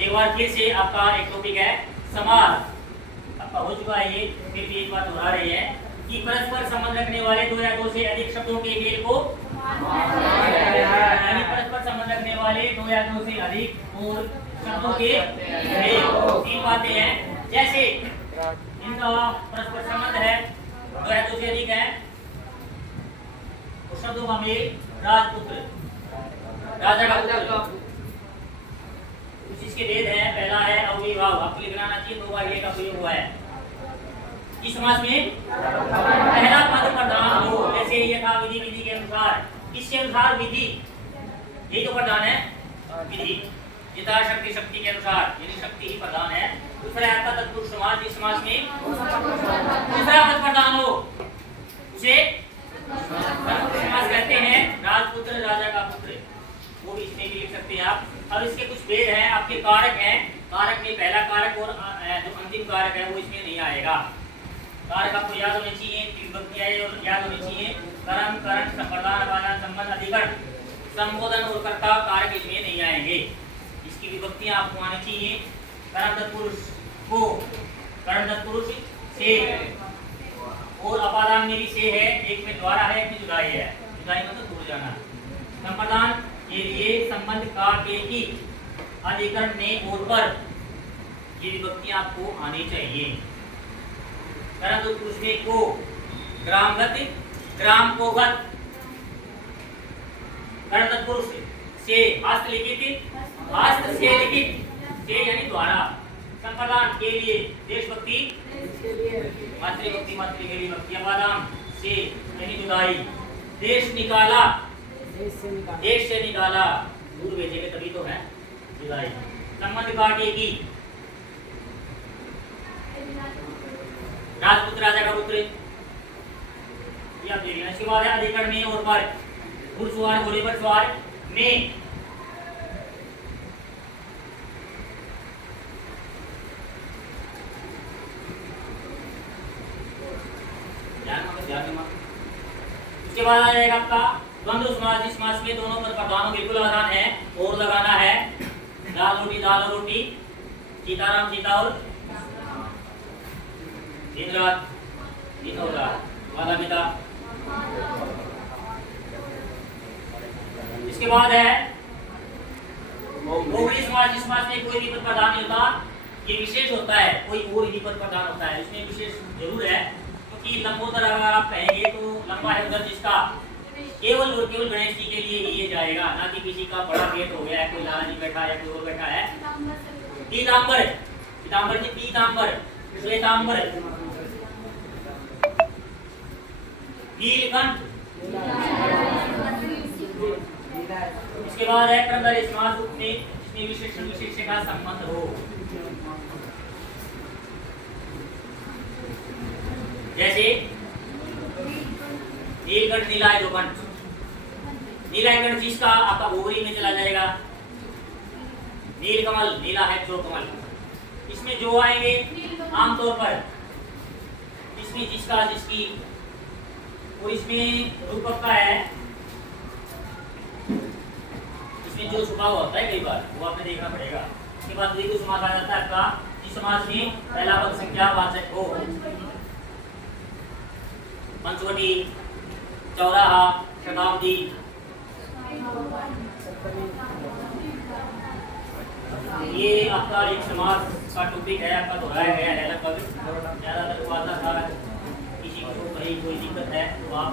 एक बार फिर से आपका एक टॉपिक है समास। आपका हो चुका है ये, फिर भी एक बात दोहरा रही है कि परस्पर संबंध रखने वाले दो या दो से अधिक शब्दों के मेल को, यानी परस्पर संबंध रखने वाले दो या दो से अधिक और शब्दों के मेल। तीन बातें हैं, जैसे इनका परस्पर संबंध है, दो या दो से अधिक है, शब्दों का मेल, राजपुत्र, राजा का पुत्र। कुछ इसके भेद है। पहला है अव्ययीभाव, आपको लिखना आना चाहिए, 2 बार ये का प्रयोग हुआ है। इस समास में पहला पद प्रधान हो, जैसे यथा विधि, विधि के अनुसार, किसके अनुसार? विधि, यही तो प्रधान है, विधि। यथा शक्ति, शक्ति के अनुसार, यानी शक्ति ही प्रधान है। दूसरा है आपका तत्पुरुष समास, इस समास में दूसरा पद प्रधान हो, उसे समास कहते हैं। राजपुत्र, राजा का पुत्र, वो भी इसमें भी लिख सकते हैं आप। अब इसके कुछ भेद हैं, आपके कारक हैं। कारक में पहला कारक और जो अंतिम कारक है वो इसमें नहीं आएगा। कारक आपको याद होने चाहिए, विभक्तियां और याद होनी चाहिए। कर्म, करण, संप्रदान, अपादान, संबंध, अधिकरण, संबोधन और कर्ता कारक इसमें नहीं आएंगे। इसकी विभक्तियां आपको आनी चाहिए। कर्म तत्पुरुष को, कर्म तत्पुरुष से, और अपादान में भी से है, एक में द्वारा है, एक में जुदाई है। जुदाई मतलब दूर जाना। संप्रदान के लिए संबंध का के की, अधिकरण में और पर, ये विभक्तियां आपको आनी चाहिए। कर्म तत्पुरुष में को, ग्रामगत, ग्राम को गत। कर्म तत्पुरुष से, हस्तलिखित, हस्त से लिखित, से यानी द्वारा। संप्रदान के लिए देशभक्ति, मातृभक्ति, मातृगेली भक्ति। अपादान से यानी जुदाई। देश निकाला, देश से निकाला, दूर भेजेंगे तभी तो है जुदाई। संबंध काटेगी, राजपुत्र, राजा का पुत्र, ये आप देख लेना। इसके बाद है अधिकरण में और पर, घुड़सवार, घोड़े पर सवार में। इसके बाद आ जाएगा आपका द्वंद्व समास। इस समास में दोनों पर प्रधान बिल्कुल आसान है, और लगाना है। दाल रोटी, दाल और रोटी, सीताराम, सीता और दिन रात, दिन और रात, माता पिता। इसके बाद है बहुव्रीहि समास। इस समास में कोई भी पद प्रधान नहीं होता, ये विशेष होता है, कोई और ही पद प्रधान होता है। इसमें विशेष जरूर है, क्योंकि लंबोदर अगर आप कहेंगे तो लंबा है उधर जिसका, केवल और केवल गणेश जी के लिए ही ये जाएगा, ना कि किसी का बड़ा गेट हो गया है, कोई लाला जी बैठा है, कोई और बैठा है। पीतांबर, पीतांबर जी, पीतांबर, श्वेतांबर, नीलकंठ। इसके बाद है कर्मधारय समास, इसमें विशेषण विशेष्य का संबंध हो, जैसे नीलकंठ, नीला है जो कंठ, नीला है कंठ जिसका, आपका बहुव्रीहि में चला जाएगा। नीलकमल, नीला है जो कमल। इसमें जो आएंगे आमतौर पर, इसमें जिसका, जिसकी, और इसमें रूपक का है, इसमें जो छुपा हुआ होता है कई बार, वो आपने देखना पड़ेगा। इसके बाद द्विगु समास आ जाता है आपका, जिस समास में पहला पद संख्या वाचक हो। पंचवटी, चौराहा, शताब्दी। ये आपका एक समास का टॉपिक है, आपका दोहराया गया है लगभग, ज्यादातर वादा था। किसी को कहीं कोई दिक्कत है तो आप